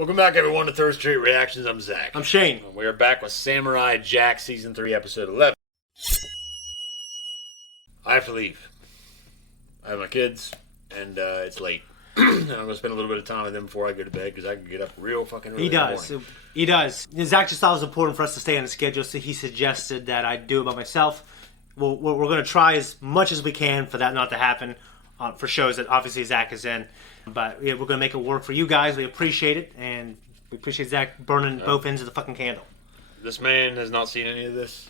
Welcome back, everyone, to Third Street Reactions. I'm Zach. I'm Shane. We are back with Samurai Jack, Season 3, Episode 11. I have to leave. I have my kids, and it's late. And I'm going to spend a little bit of time with them before I go to bed, because I can get up real fucking early. He does. He does. Zach just thought it was important for us to stay on the schedule, so he suggested that I do it by myself. We're going to try as much as we can for that not to happen for shows that obviously Zach is in. But yeah, we're going to make it work for you guys. We appreciate it, and we appreciate Zach burning both ends of the fucking candle. This man has not seen any of this,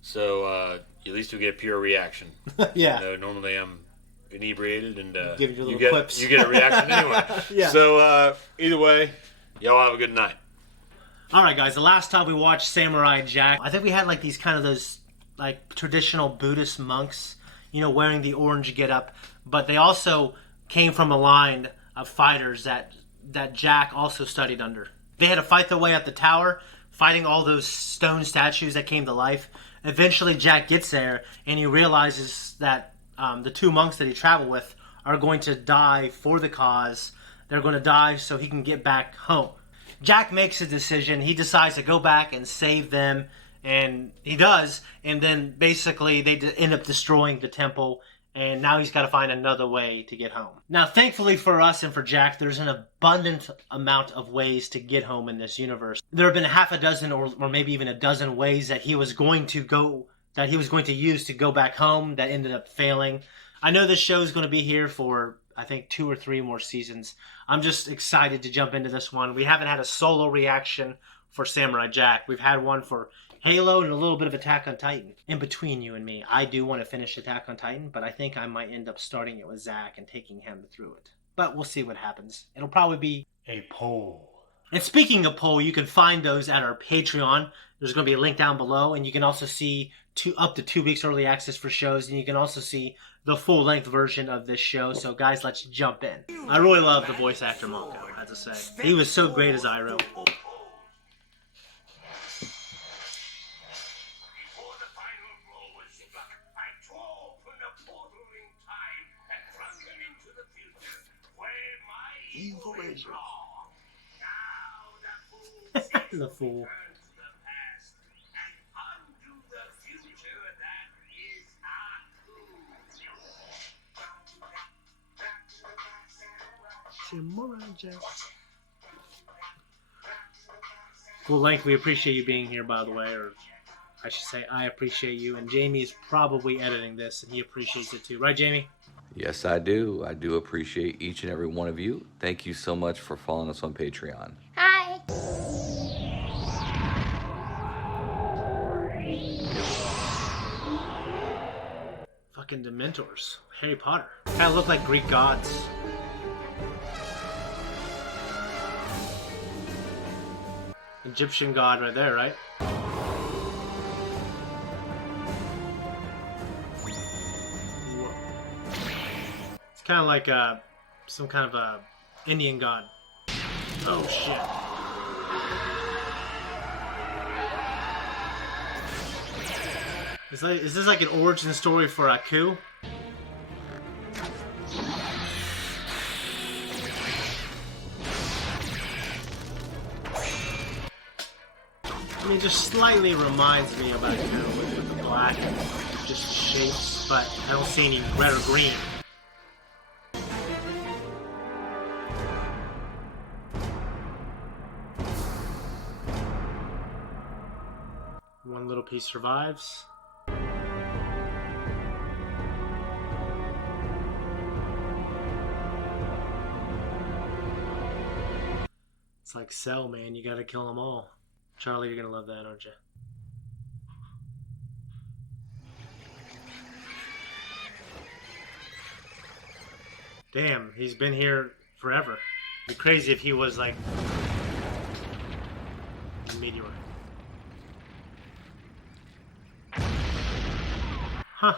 so at least you'll get a pure reaction. Yeah. You know, normally I'm inebriated, and giving you get clips. You get a reaction anyway. Yeah. So either way, y'all have a good night. All right, guys. The last time we watched Samurai Jack, I think we had like these kind of those like traditional Buddhist monks, you know, wearing the orange getup, but they also came from a line of fighters that Jack also studied under. They had to fight their way up the tower, fighting all those stone statues that came to life. Eventually, Jack gets there, and he realizes that the two monks that he traveled with are going to die for the cause. They're going to die so he can get back home. Jack makes a decision. He decides to go back and save them, and he does. And then basically they end up destroying the temple, and now he's got to find another way to get home. Now, thankfully for us and for Jack, there's an abundant amount of ways to get home in this universe. There have been half a dozen or maybe even a dozen ways that he was going to use to go back home that ended up failing. I know this show is going to be here for, I think, 2 or 3 more seasons. I'm just excited to jump into this one. We haven't had a solo reaction for Samurai Jack. We've had one for Halo and a little bit of Attack on Titan. In between you and me, I do want to finish Attack on Titan, but I think I might end up starting it with Zach and taking him through it. But we'll see what happens. It'll probably be a poll. And speaking of poll, you can find those at our Patreon. There's going to be a link down below, and you can also see up to 2 weeks early access for shows, and you can also see the full-length version of this show. So, guys, let's jump in. I really love the voice actor Mako, I have to say. He was so great as Iroh. The fool. Samurai Jack. Full length, we appreciate you being here, by the way, or I should say I appreciate you, and Jamie is probably editing this, and he appreciates it too. Right, Jamie? Yes, I do. I do appreciate each and every one of you. Thank you so much for following us on Patreon. Hi. Fucking Dementors. Harry Potter. Kind of look like Greek gods. Egyptian god right there, right? It's kind of like some kind of a Indian god. Oh shit. Is this like an origin story for Aku? I mean, just slightly reminds me of Aku with the black, just shapes, but I don't see any red or green. One little piece survives. It's like Cell, man. You gotta kill them all. Charlie, you're gonna love that, aren't you? Damn, he's been here forever. It'd be crazy if he was like a meteor. Huh.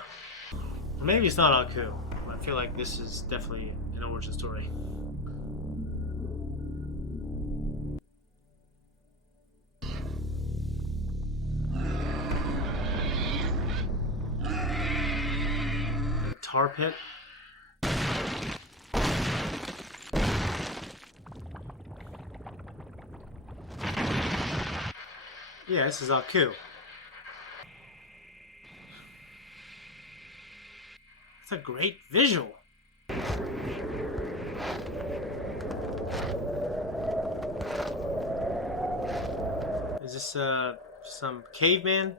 Or maybe it's not Aku. I feel like this is definitely an origin story. Tar pit. Yeah, this is Aku. It's a great visual. Is this some caveman?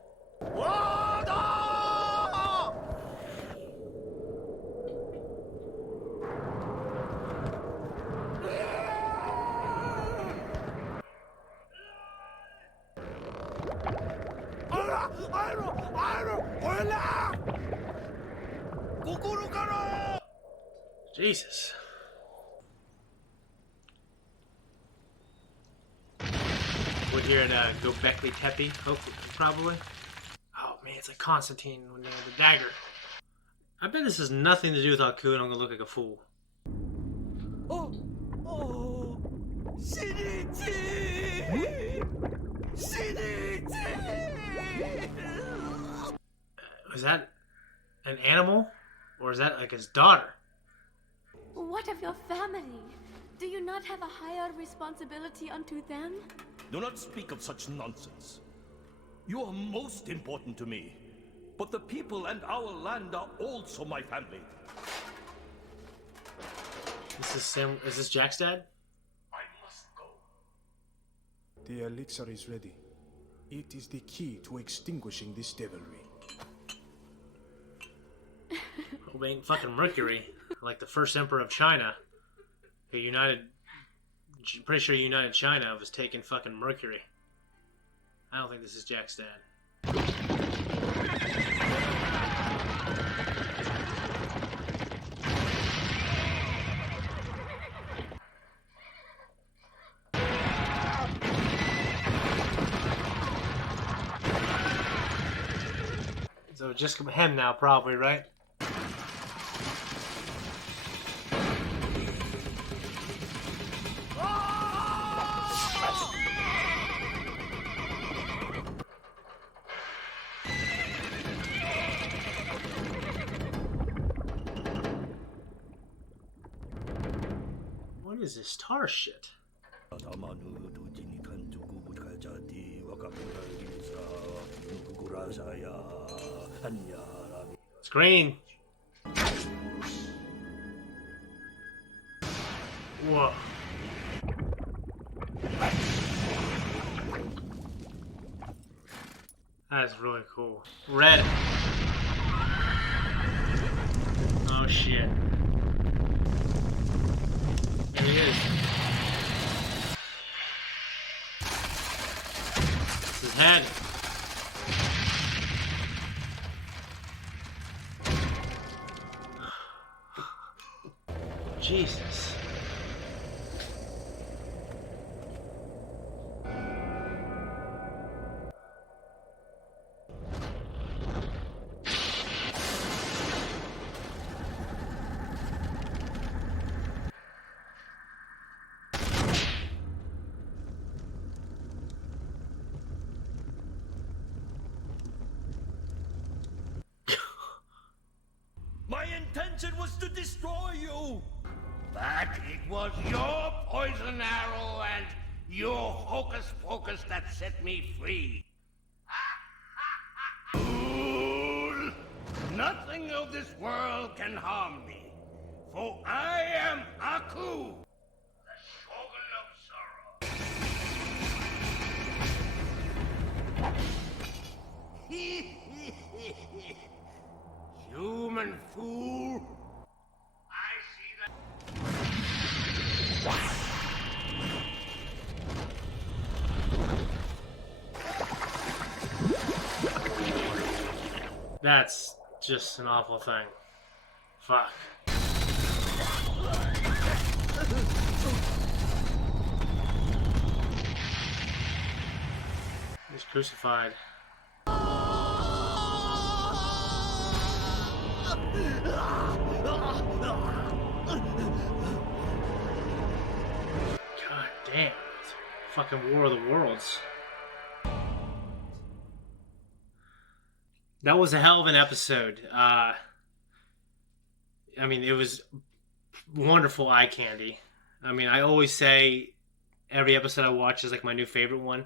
Jesus. We're here at Göbekli Tepe, hopefully, probably. Oh man, it's like Constantine when they had the dagger. I bet this has nothing to do with Aku and I'm gonna look like a fool. Oh, Shinichi! Is that an animal? Or is that like his daughter? What of your family? Do you not have a higher responsibility unto them? Do not speak of such nonsense. You are most important to me. But the people and our land are also my family. Is this Jack's dad? I must go. The elixir is ready. It is the key to extinguishing this devilry. Hope it ain't fucking Mercury, like the first emperor of China. Pretty sure United China was taking fucking Mercury. I don't think this is Jack's dad. So just him now, probably, right? What is this tar shit? It's green. Whoa. That's really cool. Red. Oh shit. There he is. It's his head. Jesus. My intention was to destroy you! But it was your poison arrow and your hocus pocus that set me free. Fool! Nothing of this world can harm me, for I am Aku, the Shogun of Sorrow. Human fool! I see that. That's just an awful thing. Fuck. He's crucified. God damn. It's fucking War of the Worlds. That was a hell of an episode. I mean, it was wonderful eye candy. I mean, I always say every episode I watch is like my new favorite one.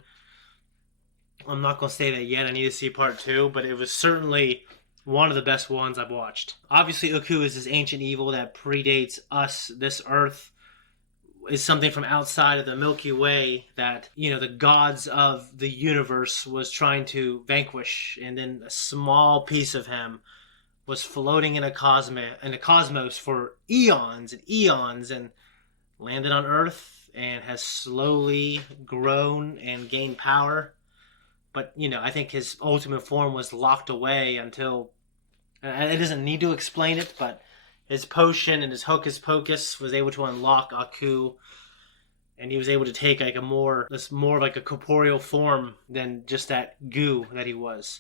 I'm not going to say that yet. I need to see part 2, but it was certainly one of the best ones I've watched. Obviously, Uku is this ancient evil that predates us, this Earth. Is something from outside of the Milky Way that, the gods of the universe was trying to vanquish, and then a small piece of him was floating in a cosmos for eons and eons, and landed on Earth and has slowly grown and gained power. But, I think his ultimate form was locked away until... It doesn't need to explain it, but his potion and his hocus pocus was able to unlock Aku. And he was able to take like more of like a corporeal form than just that goo that he was.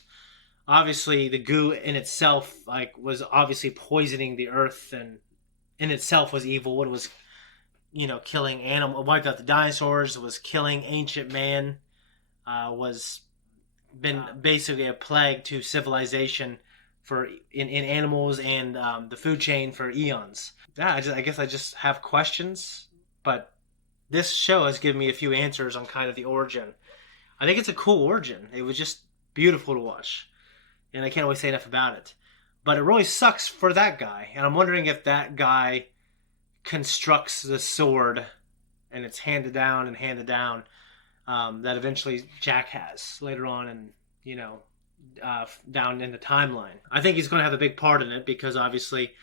Obviously, the goo in itself was obviously poisoning the earth, and in itself was evil. It was, killing wiped out the dinosaurs. It was killing ancient man. Was been basically a plague to civilization in animals and the food chain for eons. Yeah, I guess I just have questions, but this show has given me a few answers on kind of the origin. I think it's a cool origin. It was just beautiful to watch, and I can't always say enough about it. But it really sucks for that guy, and I'm wondering if that guy constructs the sword, and it's handed down that eventually Jack has later on, and down in the timeline. I think he's going to have a big part in it because obviously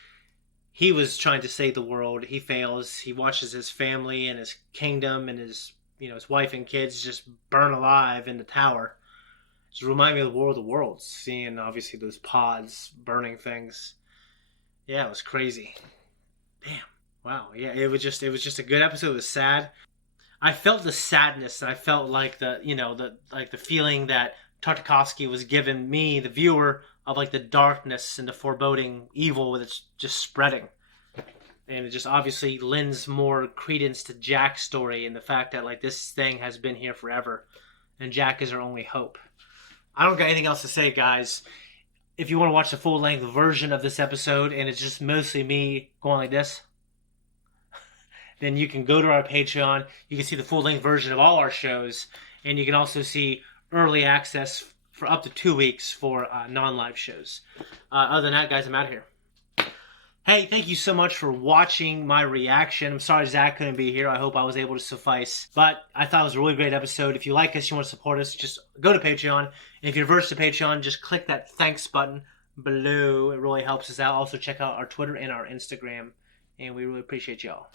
he was trying to save the world. He fails. He watches his family and his kingdom and his wife and kids just burn alive in the tower. Just remind me of the War of the Worlds, seeing obviously those pods burning things. Yeah, it was crazy. Damn. Wow. Yeah, it was just a good episode. It was sad. I felt the sadness, and I felt like the feeling that Tartakovsky was giving me, the viewer, of like the darkness and the foreboding evil that's just spreading. And it just obviously lends more credence to Jack's story and the fact that like this thing has been here forever, and Jack is our only hope. I don't got anything else to say, guys. If you want to watch the full-length version of this episode, and it's just mostly me going like this, then you can go to our Patreon. You can see the full-length version of all our shows, and you can also see early access for up to 2 weeks for non-live shows. Other than that, guys, I'm out of here. Hey, thank you so much for watching my reaction. I'm sorry Zach couldn't be here. I hope I was able to suffice. But I thought it was a really great episode. If you like us, you want to support us, just go to Patreon. And if you're averse to Patreon, just click that thanks button below. It really helps us out. Also, check out our Twitter and our Instagram. And we really appreciate y'all.